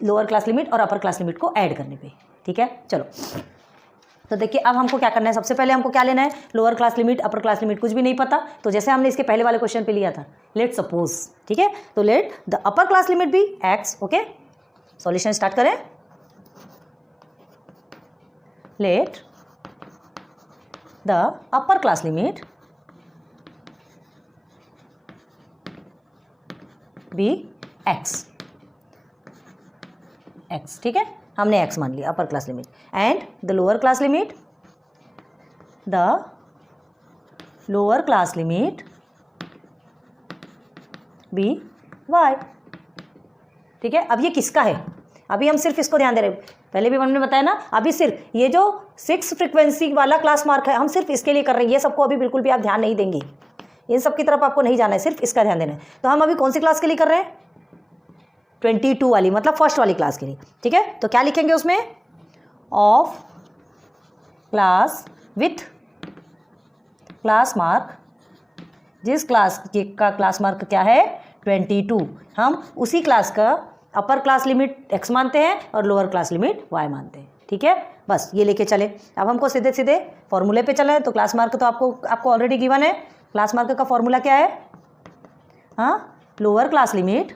लोअर क्लास लिमिट और अपर क्लास लिमिट को ऐड करने पे। ठीक है, चलो तो देखिए अब हमको क्या करना है, सबसे पहले हमको क्या लेना है, lower class limit upper class limit कुछ भी नहीं पता, तो जैसे हमने इसके पहले वाले क्वेश्चन पे लिया था, लेट सपोज, ठीक है, तो let the upper class limit भी x। ओके, सॉल्यूशन स्टार्ट करें। Let the upper class limit be x। ठीक है, हमने x मान लिया upper class limit, and the lower class limit be y। ठीक है, अब ये किसका है, अभी हम सिर्फ इसको ध्यान दे रहे हैं, पहले भी हमने बताया ना, अभी सिर्फ ये जो 6 फ्रीक्वेंसी वाला क्लास मार्क है हम सिर्फ इसके लिए कर रहे हैं, ये सबको अभी बिल्कुल भी आप ध्यान नहीं देंगे, इन सब की तरफ आपको नहीं जाना है, सिर्फ इसका ध्यान देना है। तो हम अभी कौन सी क्लास के लिए कर रहे हैं, 22 वाली, मतलब फर्स्ट वाली क्लास के लिए। ठीक है, तो क्या लिखेंगे उसमें, of class width class mark, जिस क्लास का क्लास मार्क क्या है 22, हम उसी क्लास का अपर क्लास लिमिट x मानते हैं और लोअर क्लास लिमिट y मानते हैं। ठीक है, बस ये लेके चले। अब हमको सीधे सीधे फॉर्मूले पे चले, तो क्लास मार्क तो आपको ऑलरेडी गिवन है, क्लास मार्क का फॉर्मूला क्या है, हाँ, lower class limit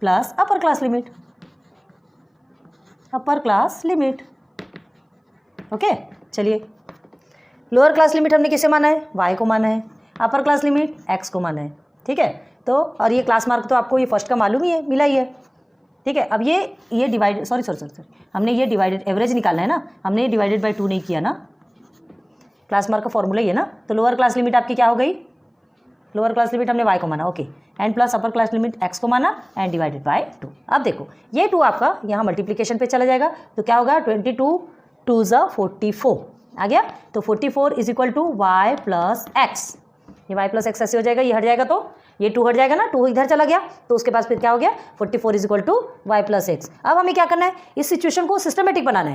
plus upper class limit. Okay, चलिए, लोअर क्लास लिमिट हमने किसे माना है, y को माना है, अपर क्लास लिमिट x को माना है। ठीक है, तो और ये क्लास मार्क तो आपको ये फर्स्ट का मालूम ही है, मिला ही है। ठीक है, अब ये डिवाइड सॉरी हमने ये डिवाइडेड एवरेज निकालना है ना, हमने ये डिवाइडेड बाय 2 नहीं किया ना, क्लास मार्क का फॉर्मूला ही है ना, तो लोअर क्लास लिमिट आपकी क्या हो गई, लोअर क्लास लिमिट हमने y को माना, okay, and plus upper class limit x को माना एंड डिवाइडेड बाय 2। अब देखो ये 2 आपका यहाँ मल्टीप्लिकेशन पे चला जाएगा, तो क्या होगा 22 2 ज़ा 44 आ गया, तो 44 is equal to y plus x, ये y प्लस एक्स ऐसे हो जाएगा, ये हट जाएगा तो ये 2 हट जाएगा ना, 2 इधर चला गया, तो उसके पास फिर क्या हो गया 44 is equal to y plus x. अब हमें क्या करना है, इस सिचुएशन को सिस्टमेटिक बनाना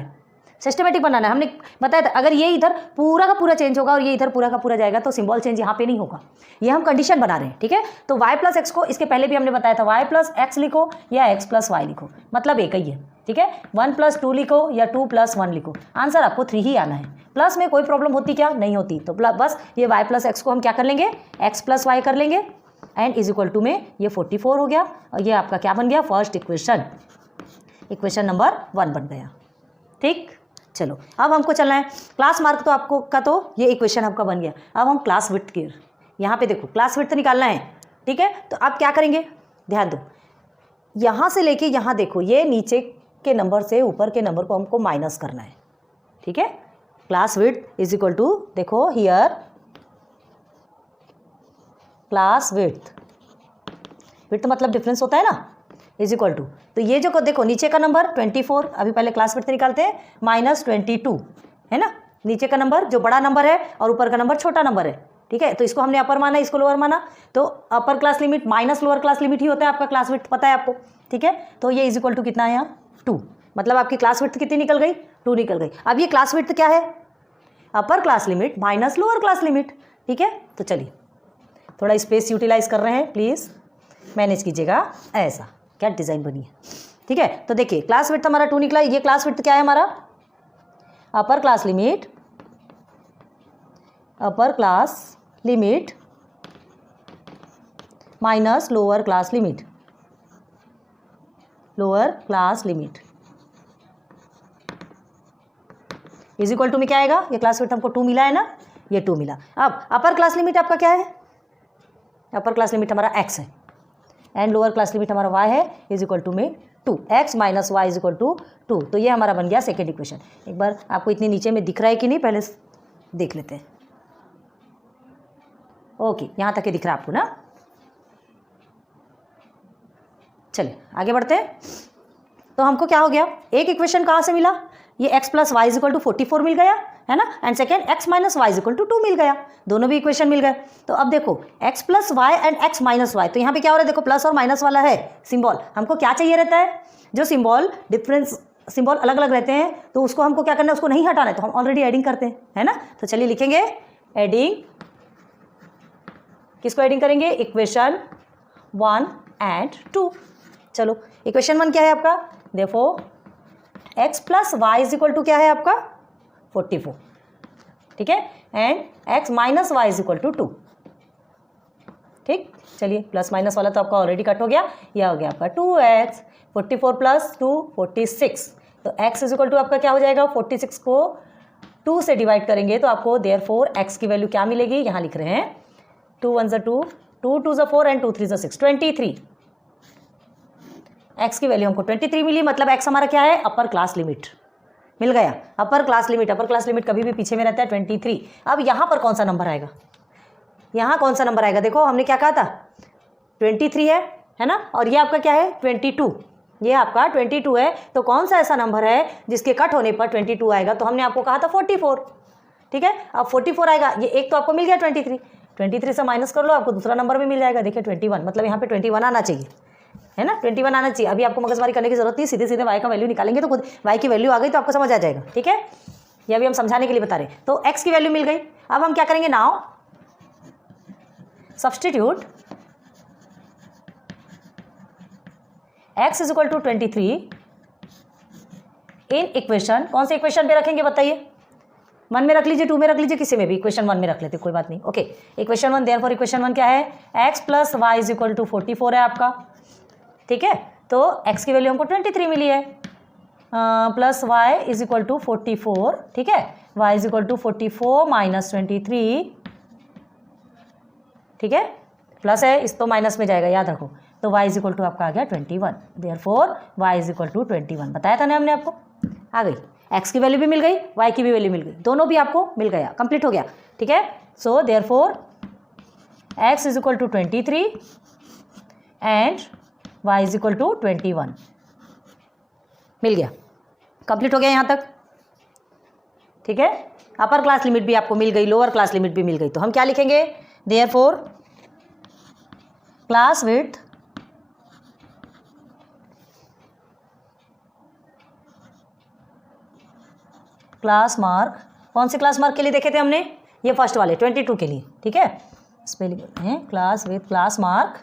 है, हमने बताया था, अगर ये इधर पूरा का पूरा चेंज होगा और ये इधर पूरा का पूरा जाएगा तो सिंबल चेंज यहाँ पे नहीं होगा, ये हम कंडीशन बना रहे हैं। ठीक है, तो y प्लस एक्स को इसके पहले भी हमने बताया था, y प्लस एक्स लिखो या x प्लस वाई लिखो, मतलब एक ही है। ठीक है, 1 प्लस 2 लिखो या 2 प्लस 1 लिखो, आंसर आपको 3 ही आना है। प्लस में कोई प्रॉब्लम होती क्या, नहीं होती, तो बस ये y प्लस एक्स को हम क्या कर लेंगे, x प्लस वाई कर लेंगे, एंड इज इक्वल टू में ये 44 हो गया, और ये आपका क्या बन गया, फर्स्ट इक्वेशन नंबर 1 बन गया। ठीक, चलो अब हमको चलना है, क्लास मार्क तो आपको का तो ये इक्वेशन आपका बन गया, अब हम क्लास विड्थ की, यहाँ पे देखो क्लास विड्थ निकालना है। ठीक है, तो आप क्या करेंगे, ध्यान दो, यहाँ से लेके यहाँ देखो, ये नीचे के नंबर से ऊपर के नंबर को हमको माइनस करना है। ठीक है, class width is equal to, देखो हियर क्लास विड्थ मतलब डिफरेंस होता है ना, इज इक्वल टू, तो ये जो देखो नीचे का नंबर 24, अभी पहले क्लास विड्थ निकालते हैं, माइनस 22 है ना, नीचे का नंबर जो बड़ा नंबर है और ऊपर का नंबर छोटा नंबर है, ठीक है, तो इसको हमने अपर माना, इसको लोअर माना, तो upper class limit minus lower class limit ही होता है आपका क्लास विड्थ, पता है आपको, ठीक है। तो ये इज इक्वल टू कितना है यहाँ 2, मतलब आपकी क्लास विड्थ कितनी निकल गई, 2 निकल गई। अब ये क्लास विड्थ क्या है, upper class limit minus lower class limit, ठीक है। तो चलिए थोड़ा स्पेस यूटिलाइज कर रहे हैं, प्लीज़ मैनेज कीजिएगा, ऐसा क्या डिज़ाइन बनी है, ठीक है। तो देखिए क्लास विड्थ हमारा 2 निकला, ये क्लास विड्थ क्या है हमारा, upper class limit minus lower class limit is equal to में क्या आएगा, ये क्लास विड्थ हमको 2 मिला है ना, ये 2 मिला। अब अपर क्लास लिमिट आपका क्या है, अपर क्लास लिमिट हमारा x है एंड लोअर क्लास लिमिट हमारा y है, इज इक्वल टू में 2, x minus y is equal to 2। तो ये हमारा बन गया सेकेंड इक्वेशन। एक बार आपको इतनी नीचे में दिख रहा है कि नहीं, पहले देख लेते हैं। ओके, यहाँ तक ही दिख रहा है आपको ना। चलिए आगे बढ़ते हैं। तो हमको क्या हो गया, एक इक्वेशन कहाँ से मिला, ये x plus y is equal to 44 मिल गया है ना, and second x minus y is equal to 2 मिल गया, दोनों भी इक्वेशन मिल गए। तो अब देखो x plus y and x minus y, तो यहाँ पे क्या हो रहा है, देखो प्लस और माइनस वाला है सिंबल, हमको क्या चाहिए रहता है, जो सिंबल डिफरेंस सिंबल अलग अलग रहते हैं तो उसको हमको क्या करना है, उसको नहीं हटाना है, तो हम ऑलरेडी एडिंग करते हैं, है ना। तो चलिए लिखेंगे एडिंग, किसको एडिंग करेंगे, इक्वेशन 1 एंड 2। चलो इक्वेशन 1 क्या है आपका, therefore x plus y is equal to क्या है आपका 44, ठीक है, and x minus y is equal to 2, ठीक। चलिए प्लस माइनस वाला तो आपका ऑलरेडी कट हो गया, यह हो गया आपका 2x, 44 प्लस 2 46, तो x इज इक्वल टू आपका क्या हो जाएगा, 46 को 2 से डिवाइड करेंगे तो आपको देयरफॉर x की वैल्यू क्या मिलेगी, यहाँ लिख रहे हैं 2 1 ज़ा 2, 2 2 ज़ा 4 एंड 2 3 ज़ा 6, 23। x की वैल्यू हमको 23 मिली, मतलब x हमारा क्या है, अपर क्लास लिमिट मिल गया। अपर क्लास लिमिट कभी भी पीछे में रहता है 23। अब यहाँ पर कौन सा नंबर आएगा, यहाँ कौन सा नंबर आएगा, देखो हमने क्या कहा था 23 है ना, और ये आपका क्या है 22, ये आपका 22 है। तो कौन सा ऐसा नंबर है जिसके कट होने पर 22 आएगा, तो हमने आपको कहा था 44, ठीक है। अब 44 आएगा, ये एक तो आपको मिल गया 23 से माइनस कर लो, आपको दूसरा नंबर भी मिल जाएगा, देखिए 21, मतलब यहाँ पे 21 आना चाहिए, है ना, 21 आना चाहिए। अभी आपको मगजमारी करने की जरूरत नहीं, सीधे सीधे y का वैल्यू निकालेंगे तो खुद y की वैल्यू आ गई तो आपको समझ आ जाएगा, ठीक है। ये अभी हम समझाने के लिए बता रहे हैं। तो x की वैल्यू मिल गई, अब हम क्या करेंगे, now substitute x is equal to 23 in equation, कौन से इक्वेशन पे रखेंगे बताइए, 1 में रख लीजिए, 2 में रख लीजिए, किसी में भी, इक्वेशन 1 में रख लेते कोई बात नहीं। ओके, इक्वेशन 1, देयरफॉर इक्वेशन 1 क्या है, x plus y is equal to 44 है आपका, ठीक है। तो x की वैल्यू हमको 23 मिली है, plus y is equal to 44, ठीक है, y is equal to 44 minus 23, ठीक है, प्लस है इस तो माइनस में जाएगा, याद रखो। तो y इज इक्वल टू आपका आ गया 21, therefore y is equal to 21, बताया था ना हमने आपको, आ गई, x की वैल्यू भी मिल गई, y की भी वैल्यू मिल गई, दोनों भी आपको मिल गया, कंप्लीट हो गया, ठीक है। So therefore x is equal to 23 and y is equal to 21, मिल गया, कंप्लीट हो गया यहाँ तक, ठीक है। अपर क्लास लिमिट भी आपको मिल गई, लोअर क्लास लिमिट भी मिल गई, तो हम क्या लिखेंगे, therefore class width class mark, कौन से क्लास मार्क के लिए देखे थे हमने, ये फर्स्ट वाले 22 के लिए, ठीक है। स्पेलिंग है class width class mark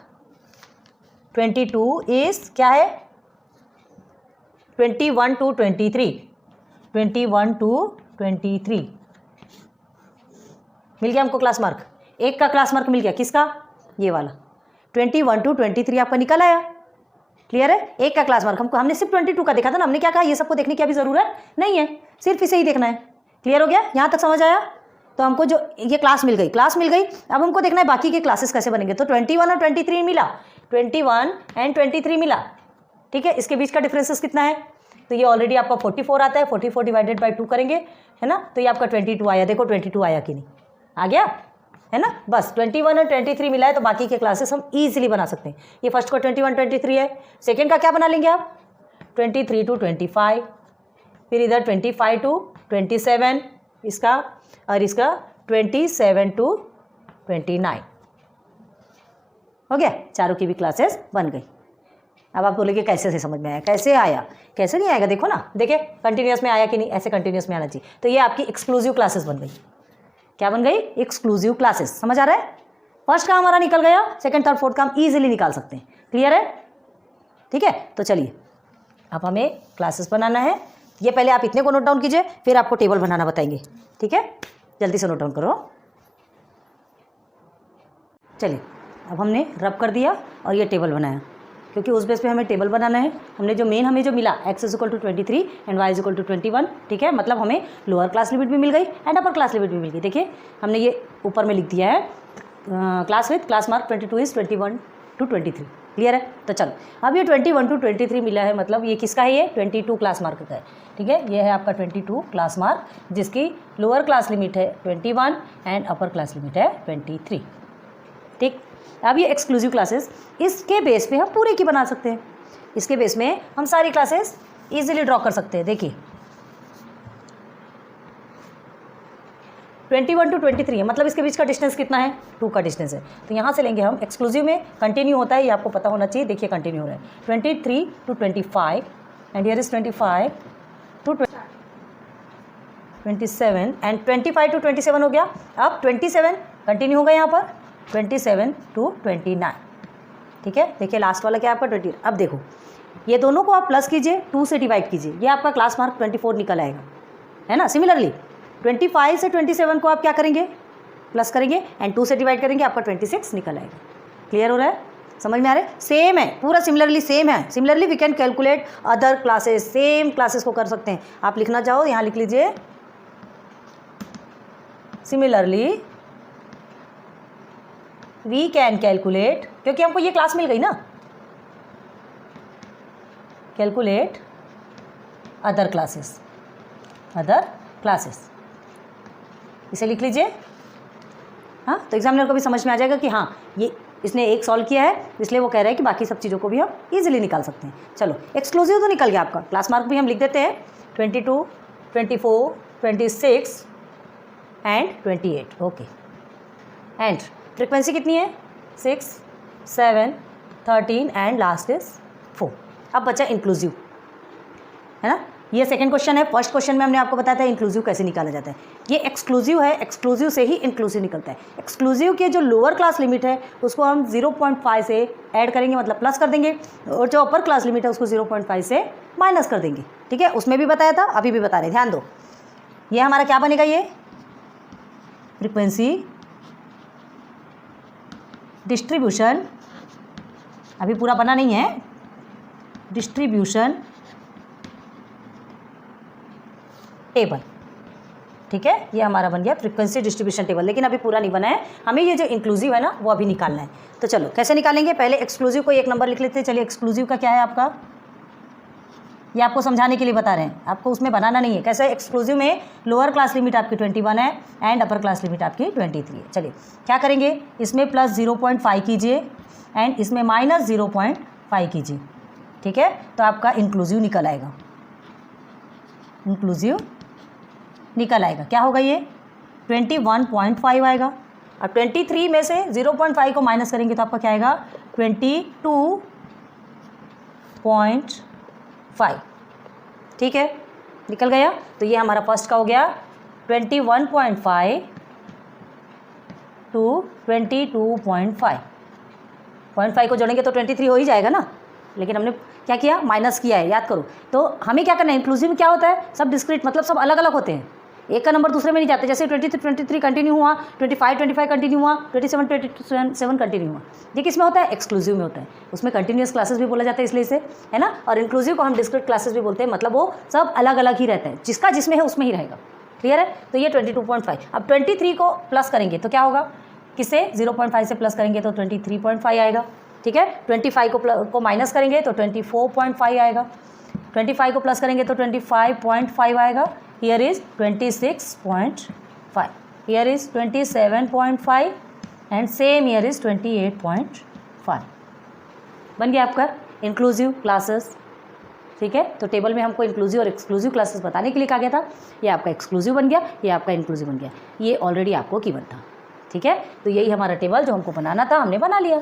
22 is क्या है 21 to 23, 21 to 23 मिल गया हमको क्लास मार्क, एक का क्लास मार्क मिल गया, किसका, ये वाला 21 to 23 आपका निकल आया, क्लियर है। एक का क्लास मार्क हमको, हमने सिर्फ 22 का देखा था ना, हमने क्या कहा, ये सबको देखने की अभी ज़रूरत नहीं है, सिर्फ इसे ही देखना है, क्लियर हो गया, यहाँ तक समझ आया। तो हमको जो ये क्लास मिल गई, अब हमको देखना है बाकी के क्लासेस कैसे बनेंगे। तो 21 और 23 मिला, 21 एंड 23 मिला, ठीक है, इसके बीच का डिफरेंसेस कितना है, तो ये ऑलरेडी आपका 44 आता है, 44 डिवाइडेड बाई 2 करेंगे, है ना, तो ये आपका 22 आया, देखो 22 आया कि नहीं, आ गया, है ना, बस 21 और 23 मिला है, तो बाकी के क्लासेस हम ईजिली बना सकते हैं। ये फर्स्ट का 21 23 है, सेकेंड का क्या बना लेंगे आप 23 to 25, फिर इधर 25 to 27 इसका, और इसका 27 to 29। हो गया, चारों की भी क्लासेस बन गई। अब आप बोलेंगे कैसे से समझ में आया, कैसे आया, कैसे नहीं आएगा, देखो ना, देखिए कंटिन्यूस में आया कि नहीं, ऐसे कंटिन्यूस में आना चाहिए। तो ये आपकी एक्सक्लूसिव क्लासेस बन गई। क्या बन गई? Exclusive classes. समझ आ रहा है? फर्स्ट का हमारा निकल गया, सेकंड थर्ड फोर्थ का हम ईजिली निकाल सकते हैं। क्लियर है? ठीक है, तो चलिए अब हमें क्लासेस बनाना है। ये पहले आप इतने को नोट डाउन कीजिए, फिर आपको टेबल बनाना बताएंगे। ठीक है, जल्दी से नोट डाउन करो। चलिए, अब हमने रब कर दिया और ये टेबल बनाया, क्योंकि उस बेस पे हमें टेबल बनाना है। हमने जो मेन हमें जो मिला x is equal to 23 and y is equal to 21। ठीक है, मतलब हमें लोअर क्लास लिमिट भी मिल गई एंड अपर क्लास लिमिट भी मिल गई। देखिए हमने ये ऊपर में लिख दिया है class width class mark 22 is 21 to 23। Clear है? तो चलो, अब ये 21 टू 23 मिला है, मतलब ये किसका है? ये 22 क्लास मार्क का है। ठीक है, ये है आपका 22 क्लास मार्क, जिसकी लोअर क्लास लिमिट है 21 एंड अपर क्लास लिमिट है 23। ठीक, अब ये एक्सक्लूसिव क्लासेस, इसके बेस पे हम पूरे की बना सकते हैं। इसके बेस में हम सारी क्लासेस इजीली ड्रॉ कर सकते हैं। देखिए 21 टू 23 है, मतलब इसके बीच का डिस्टेंस कितना है? 2 का डिस्टेंस है। तो यहाँ से लेंगे हम, एक्सक्लूसिव में कंटिन्यू होता है, ये आपको पता होना चाहिए। देखिए कंटिन्यू हो रहा है 23 to 25 and here is 25 to 27 and 25 to 27 हो गया। अब 27 कंटिन्यू होगा यहाँ पर 27 टू 29। ठीक है, देखिए लास्ट वाला क्या है आपका 20। अब देखो ये दोनों को आप प्लस कीजिए, 2 से डिवाइड कीजिए, ये आपका क्लास मार्क 24 निकल आएगा, है ना। सिमिलरली 25 से 27 को आप क्या करेंगे? प्लस करेंगे एंड 2 से डिवाइड करेंगे, आपका 26 निकल आएगा। क्लियर हो रहा है? समझ में आ रहा है? सेम है, पूरा सिमिलरली सेम है। Similarly we can calculate other classes, same classes को कर सकते हैं। आप लिखना चाहो यहाँ लिख लीजिए, सिमिलरली वी कैन कैलकुलेट, क्योंकि हमको ये क्लास मिल गई ना, calculate other classes, other classes, इसे लिख लीजिए। हाँ, तो एग्जामिनर को भी समझ में आ जाएगा कि हाँ ये इसने एक सॉल्व किया है, इसलिए वो कह रहा है कि बाकी सब चीज़ों को भी हम इजीली निकाल सकते हैं। चलो, एक्सक्लूसिव तो निकल गया आपका, क्लास मार्क भी हम लिख देते हैं 22, 24, 26 एंड 28। ओके, एंड फ्रीक्वेंसी कितनी है? 6, 7, 13 एंड लास्ट इज 4। अब बचा इंक्लूसिव, है ना। ये सेकंड क्वेश्चन है। फर्स्ट क्वेश्चन में हमने आपको बताया था इंक्लूसिव कैसे निकाला जाता है। ये एक्सक्लूसिव है, एक्सक्लूसिव से ही इंक्लूसिव निकलता है। एक्सक्लूसिव के जो लोअर क्लास लिमिट है उसको हम 0.5 से ऐड करेंगे, मतलब प्लस कर देंगे, और जो अपर क्लास लिमिट है उसको 0.5 से माइनस कर देंगे। ठीक है, उसमें भी बताया था, अभी भी बता रहे, ध्यान दो। ये हमारा क्या बनेगा? ये फ्रीक्वेंसी डिस्ट्रीब्यूशन, अभी पूरा बना नहीं है, डिस्ट्रीब्यूशन टेबल। ठीक है, ये हमारा बन गया फ्रीक्वेंसी डिस्ट्रीब्यूशन टेबल, लेकिन अभी पूरा नहीं बना है, हमें ये जो इंक्लूसिव है ना वो अभी निकालना है। तो चलो कैसे निकालेंगे? पहले एक्सक्लूसिव को एक नंबर लिख लेते हैं। चलिए, एक्सक्लूसिव का क्या है आपका, ये आपको समझाने के लिए बता रहे हैं, आपको उसमें बनाना नहीं है। कैसे? एक्सक्लूसिव में लोअर क्लास लिमिट आपकी 21 है एंड अपर क्लास लिमिट आपकी 23 है। चलिए क्या करेंगे, इसमें प्लस 0.5 कीजिए एंड इसमें माइनस 0.5 कीजिए। ठीक है, तो आपका इंक्लूसिव निकल आएगा, इंक्लूसिव निकल आएगा। क्या होगा? ये 21.5 आएगा। अब 23 में से 0.5 को माइनस करेंगे तो आपका क्या आएगा? 22.5। ठीक है, निकल गया। तो ये हमारा फर्स्ट का हो गया 21.5 टू 22.5। 0.5 को जोड़ेंगे तो 23 हो ही जाएगा ना, लेकिन हमने क्या किया? माइनस किया है, याद करो। तो हमें क्या करना है? इंक्लूसिव में क्या होता है? सब डिस्क्रीट, मतलब सब अलग अलग होते हैं, एक का नंबर दूसरे में नहीं जाते। जैसे 23 कंटिन्यू हुआ, 25 कंटिन्यू हुआ, 27 कंटिन्यू हुआ। ये किस में होता है? एक्सक्लूसिव में होता है। उसमें कंटिन्यूस क्लासेस भी बोला जाता है, इसलिए इसे, है ना। और इंक्लूसिव को हम डिस्क्रीट क्लासेस भी बोलते हैं, मतलब वो सब अलग अलग ही रहता है, जिसका जिसमें है उसमें ही रहेगा। क्लियर है? तो ये 22.5। अब 23 को प्लस करेंगे तो क्या होगा? किससे? 0.5 से प्लस करेंगे तो 23.5 आएगा। ठीक है, 25 को माइनस करेंगे तो 24.5 आएगा। 25 को प्लस करेंगे तो 25.5 आएगा। Here is 26.5, here is 27.5 and same here is 28.5। बन गया आपका इंक्लूसिव क्लासेस। ठीक है, तो टेबल में हमको इंक्लूसिव और एक्सक्लूसिव क्लासेस बताने के लिए कहा गया था। ये आपका एक्सक्लूसिव बन गया, ये आपका इंक्लूसिव बन गया। ये ऑलरेडी आपको गिवन था। ठीक है, तो यही हमारा टेबल जो हमको बनाना था हमने बना लिया।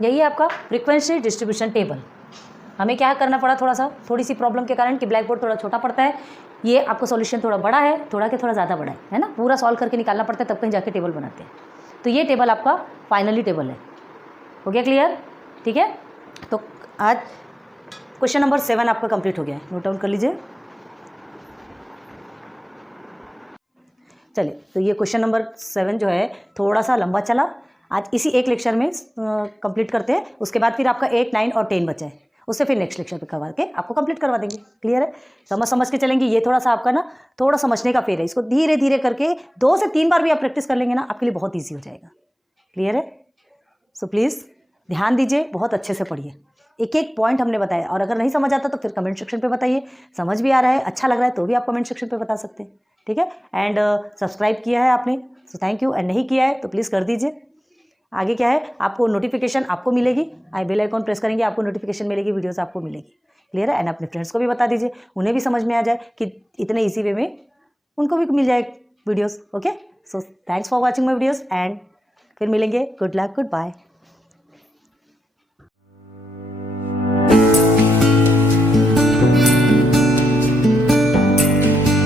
यही है आपका फ्रीक्वेंसी डिस्ट्रीब्यूशन टेबल। हमें क्या करना पड़ा, थोड़ी सी प्रॉब्लम के कारण कि ब्लैक बोर्ड थोड़ा छोटा पड़ता है, ये आपको सॉल्यूशन थोड़ा बड़ा है, थोड़ा ज़्यादा बड़ा है ना, पूरा सॉल्व करके निकालना पड़ता है तब कहीं जाके टेबल बनाते हैं। तो ये टेबल आपका फाइनली टेबल है। हो गया क्लियर? ठीक है, तो आज क्वेश्चन नंबर 7 आपका कंप्लीट हो गया है, नोट डाउन कर लीजिए। चलिए, तो ये क्वेश्चन नंबर 7 जो है थोड़ा सा लंबा चला, आज इसी एक लेक्चर में कंप्लीट करते हैं। उसके बाद फिर आपका 8, 9 और 10 बचा है, उससे फिर नेक्स्ट लेक्चर पे करवा के आपको कंप्लीट करवा देंगे। क्लियर है? समझ के चलेंगे। ये थोड़ा सा आपका ना थोड़ा समझने का फेर है, इसको धीरे धीरे करके 2 से 3 बार भी आप प्रैक्टिस कर लेंगे ना, आपके लिए बहुत ईजी हो जाएगा। क्लियर है? सो प्लीज़ ध्यान दीजिए, बहुत अच्छे से पढ़िए। एक एक पॉइंट हमने बताया, और अगर नहीं समझ आता तो फिर कमेंट सेक्शन पे बताइए। समझ भी आ रहा है, अच्छा लग रहा है तो भी आप कमेंट सेक्शन पे बता सकते हैं। ठीक है, एंड सब्सक्राइब किया है आपने सो थैंक यू, एंड नहीं किया है तो प्लीज़ कर दीजिए। आगे क्या है, आपको नोटिफिकेशन आपको मिलेगी, बेल आइकॉन प्रेस करेंगे आपको नोटिफिकेशन मिलेगी, वीडियोस आपको मिलेगी। क्लियर है? एंड अपने फ्रेंड्स को भी बता दीजिए, उन्हें भी समझ में आ जाए कि इतने ईजी वे में उनको भी मिल जाए videos. Okay, so thanks for watching my videos and फिर मिलेंगे। Good luck, good bye.